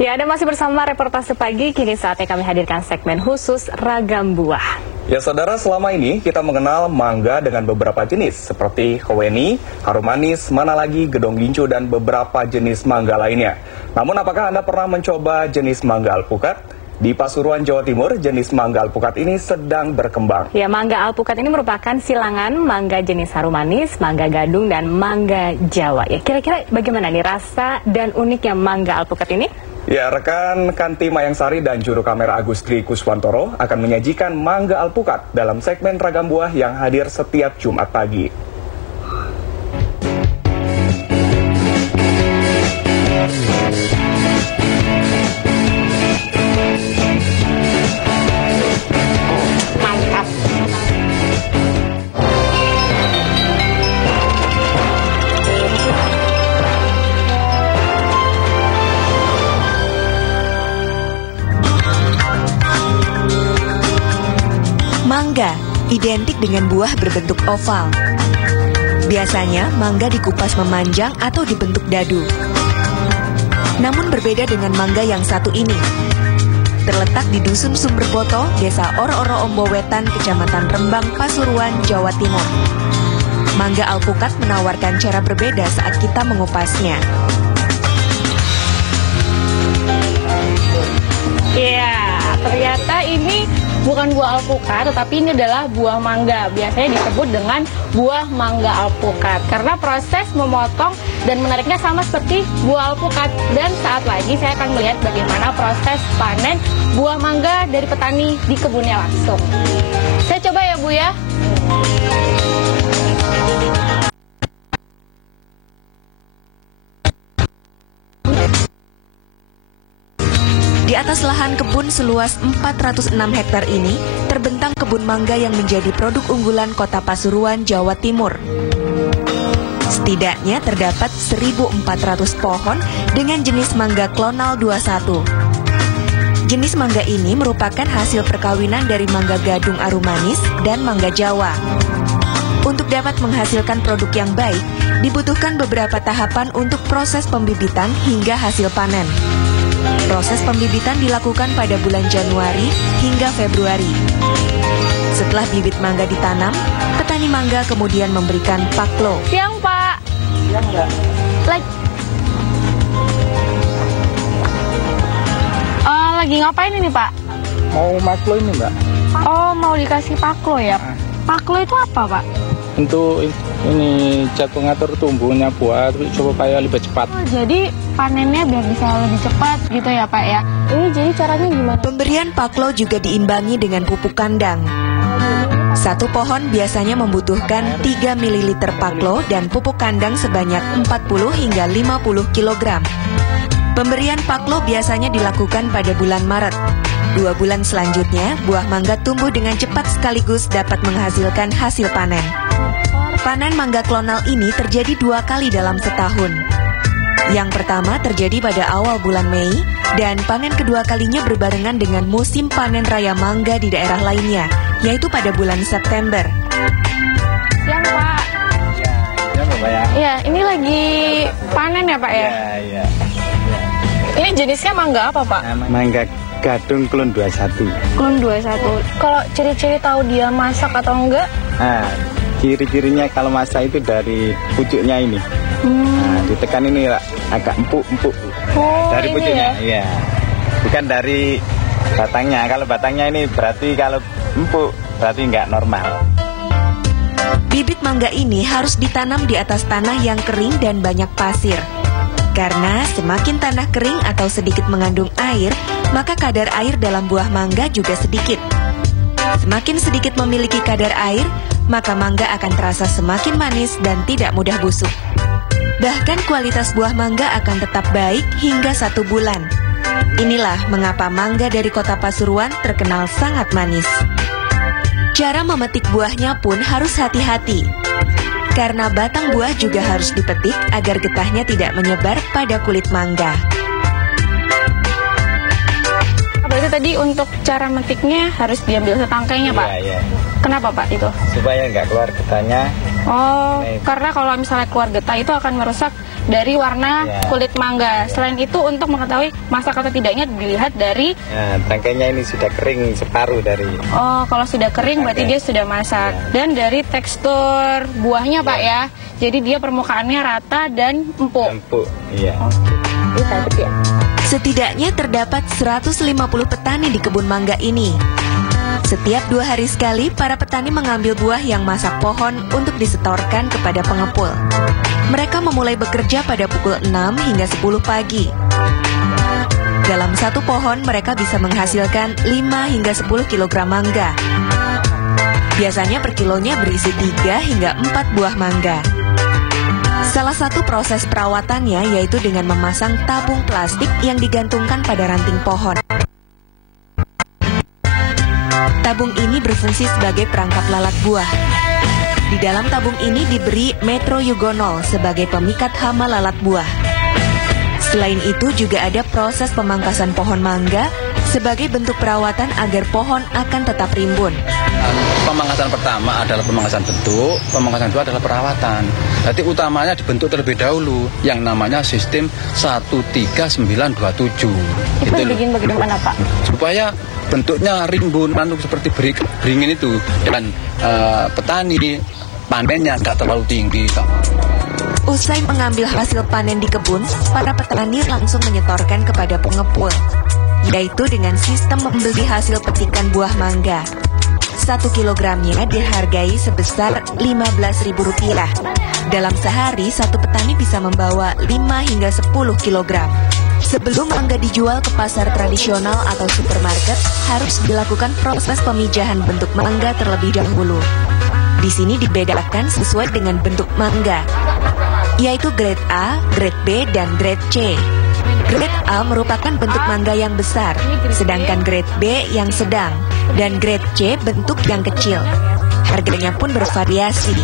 Ya, Anda masih bersama Reportase Pagi. Kini saatnya kami hadirkan segmen khusus Ragam Buah. Ya saudara, selama ini kita mengenal mangga dengan beberapa jenis seperti Howeni, harum manis, mana lagi, gedong gincu, dan beberapa jenis mangga lainnya. Namun apakah Anda pernah mencoba jenis mangga alpukat? Di Pasuruan, Jawa Timur, jenis mangga alpukat ini sedang berkembang. Ya, mangga alpukat ini merupakan silangan mangga jenis harum manis, mangga gadung, dan mangga Jawa. Ya, kira-kira bagaimana nih rasa dan uniknya mangga alpukat ini? Ya, rekan Kanti Mayangsari dan juru kamera Agus Dwi Kuswantoro akan menyajikan mangga alpukat dalam segmen Ragam Buah yang hadir setiap Jumat pagi. Mangga identik dengan buah berbentuk oval. Biasanya mangga dikupas memanjang atau dibentuk dadu. Namun berbeda dengan mangga yang satu ini. Terletak di Dusun Sumberboto, Desa Oro-Oro Ombowetan, Kecamatan Rembang, Pasuruan, Jawa Timur. Mangga alpukat menawarkan cara berbeda saat kita mengupasnya. Iya, ternyata ini bukan buah alpukat, tetapi ini adalah buah mangga. Biasanya disebut dengan buah mangga alpukat karena proses memotong dan menariknya sama seperti buah alpukat. Dan saat lagi saya akan melihat bagaimana proses panen buah mangga dari petani di kebunnya langsung. Saya coba ya Bu ya. Di atas lahan kebun seluas 406 hektar ini, terbentang kebun mangga yang menjadi produk unggulan Kota Pasuruan, Jawa Timur. Setidaknya terdapat 1.400 pohon dengan jenis mangga klonal 21. Jenis mangga ini merupakan hasil perkawinan dari mangga gadung arum manis dan mangga Jawa. Untuk dapat menghasilkan produk yang baik, dibutuhkan beberapa tahapan untuk proses pembibitan hingga hasil panen. Proses pembibitan dilakukan pada bulan Januari hingga Februari. Setelah bibit mangga ditanam, petani mangga kemudian memberikan paklo. Siang Pak. Siang Mbak. Lagi ngapain ini Pak? Mau maklo ini Mbak. Oh, mau dikasih paklo ya? Paklo itu apa Pak? Untuk ini jatuh ngatur tumbuhnya buah supaya lebih cepat. Oh, jadi panennya biar bisa lebih cepat gitu ya Pak ya? Ini jadi caranya gimana? Pemberian paklo juga diimbangi dengan pupuk kandang. Satu pohon biasanya membutuhkan 3 ml paklo dan pupuk kandang sebanyak 40 hingga 50 kg. Pemberian paklo biasanya dilakukan pada bulan Maret. 2 bulan selanjutnya, buah mangga tumbuh dengan cepat sekaligus dapat menghasilkan hasil panen. Panen mangga klonal ini terjadi 2 kali dalam setahun. Yang pertama terjadi pada awal bulan Mei, dan panen kedua kalinya berbarengan dengan musim panen raya mangga di daerah lainnya, yaitu pada bulan September. Siang Pak. Ya Mbak ya. Iya, ini lagi panen ya Pak ya? Iya. Ini jenisnya mangga apa Pak? Mangga gadung klon 21. Klon 21. Kalau ciri-ciri tahu dia masak atau enggak? Nah, ciri-cirinya kalau masak itu dari pucuknya ini. Nah, ditekan ini agak empuk-empuk. Oh, dari ini pucuknya. ya? Iya. Bukan dari batangnya. Kalau batangnya ini berarti kalau empuk berarti nggak normal. Bibit mangga ini harus ditanam di atas tanah yang kering dan banyak pasir. Karena semakin tanah kering atau sedikit mengandung air, maka kadar air dalam buah mangga juga sedikit. Semakin sedikit memiliki kadar air, maka mangga akan terasa semakin manis dan tidak mudah busuk. Bahkan kualitas buah mangga akan tetap baik hingga 1 bulan. Inilah mengapa mangga dari Kota Pasuruan terkenal sangat manis. Cara memetik buahnya pun harus hati-hati. Karena batang buah juga harus dipetik agar getahnya tidak menyebar pada kulit mangga. Berarti tadi untuk cara metiknya harus diambil setangkainya Pak? Iya. Kenapa Pak itu? Supaya nggak keluar getahnya, Oh, karena kalau misalnya keluar getah itu akan merusak dari warna kulit mangga. Selain itu untuk mengetahui masak atau tidaknya dilihat dari tangkainya ini sudah kering separuh dari. Oh, kalau sudah kering berarti dia sudah masak. Dan dari tekstur buahnya Pak ya. Jadi dia permukaannya rata dan empuk. Empuk, iya. Setidaknya terdapat 150 petani di kebun mangga ini. Setiap 2 hari sekali, para petani mengambil buah yang masak pohon untuk disetorkan kepada pengepul. Mereka memulai bekerja pada pukul 6 hingga 10 pagi. Dalam satu pohon, mereka bisa menghasilkan 5 hingga 10 kg mangga. Biasanya per kilonya berisi 3 hingga 4 buah mangga. Salah satu proses perawatannya yaitu dengan memasang tabung plastik yang digantungkan pada ranting pohon. Tabung ini berfungsi sebagai perangkap lalat buah. Di dalam tabung ini diberi metroyugonol sebagai pemikat hama lalat buah. Selain itu juga ada proses pemangkasan pohon mangga sebagai bentuk perawatan agar pohon akan tetap rimbun. Pemangkasan pertama adalah pemangkasan bentuk, pemangkasan kedua adalah perawatan. Jadi utamanya dibentuk terlebih dahulu yang namanya sistem 13927. Itu bikin bagaimana Pak? Supaya bentuknya rimbun, seperti beringin itu, dan petani panennya nggak terlalu tinggi. Usai mengambil hasil panen di kebun, para petani langsung menyetorkan kepada pengepul, yaitu dengan sistem membeli hasil petikan buah mangga. 1 kilogramnya dihargai sebesar Rp15.000. Dalam sehari, satu petani bisa membawa 5 hingga 10 kilogram. Sebelum mangga dijual ke pasar tradisional atau supermarket, harus dilakukan proses pemijahan bentuk mangga terlebih dahulu. Di sini dibedakan sesuai dengan bentuk mangga, yaitu grade A, grade B, dan grade C. Grade A merupakan bentuk mangga yang besar, sedangkan grade B yang sedang, dan grade C bentuk yang kecil. Harganya pun bervariasi.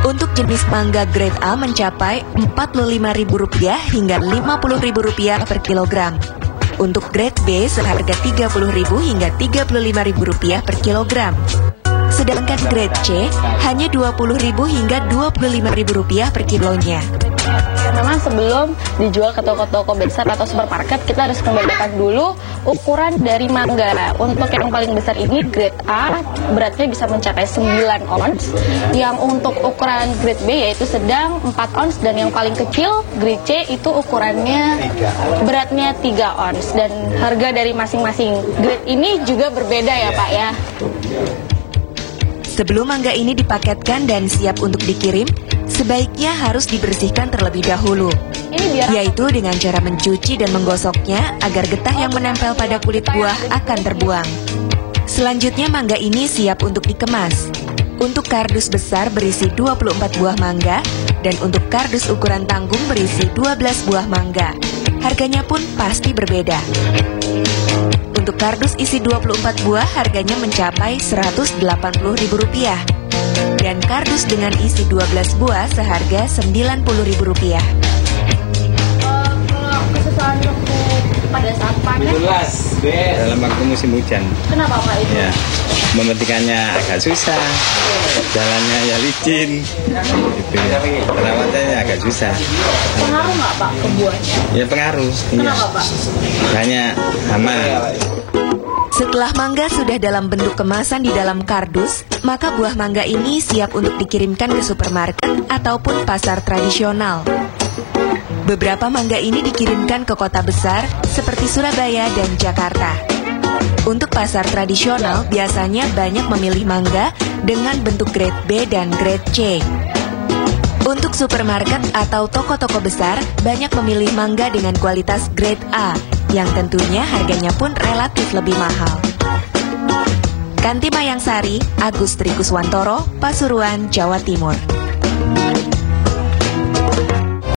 Untuk jenis mangga grade A mencapai Rp45.000 hingga Rp50.000 per kilogram. Untuk grade B seharga Rp30.000 hingga Rp35.000 per kilogram. Sedangkan grade C hanya Rp20.000 hingga Rp25.000 per kilonya. Memang sebelum dijual ke toko-toko besar atau supermarket, kita harus membedakan dulu ukuran dari mangga. Untuk yang paling besar ini grade A, beratnya bisa mencapai 9 ons. Yang untuk ukuran grade B yaitu sedang 4 ons, dan yang paling kecil grade C itu ukurannya beratnya 3 ons. Dan harga dari masing-masing grade ini juga berbeda ya Pak ya. Sebelum mangga ini dipaketkan dan siap untuk dikirim, sebaiknya harus dibersihkan terlebih dahulu, yaitu dengan cara mencuci dan menggosoknya agar getah yang menempel pada kulit buah akan terbuang. Selanjutnya mangga ini siap untuk dikemas. Untuk kardus besar berisi 24 buah mangga, dan untuk kardus ukuran tanggung berisi 12 buah mangga. Harganya pun pasti berbeda. Untuk kardus isi 24 buah harganya mencapai Rp180.000. Dan kardus dengan isi 12 buah seharga Rp90.000. Kalau kesusahan untuk pada saat panen Dalam waktu musim hujan. Kenapa Pak itu? Ya, memetikannya agak susah, jalannya ya licin, gitu. Perawatannya agak susah. Pengaruh nggak Pak ke buahnya? Ya pengaruh. Kenapa Pak? Banyak hama. Setelah mangga sudah dalam bentuk kemasan di dalam kardus, maka buah mangga ini siap untuk dikirimkan ke supermarket ataupun pasar tradisional. Beberapa mangga ini dikirimkan ke kota besar seperti Surabaya dan Jakarta. Untuk pasar tradisional biasanya banyak memilih mangga dengan bentuk grade B dan grade C. Untuk supermarket atau toko-toko besar banyak memilih mangga dengan kualitas grade A, yang tentunya harganya pun relatif lebih mahal. Kanti Mayangsari, Agus Trikuswantoro, Pasuruan, Jawa Timur.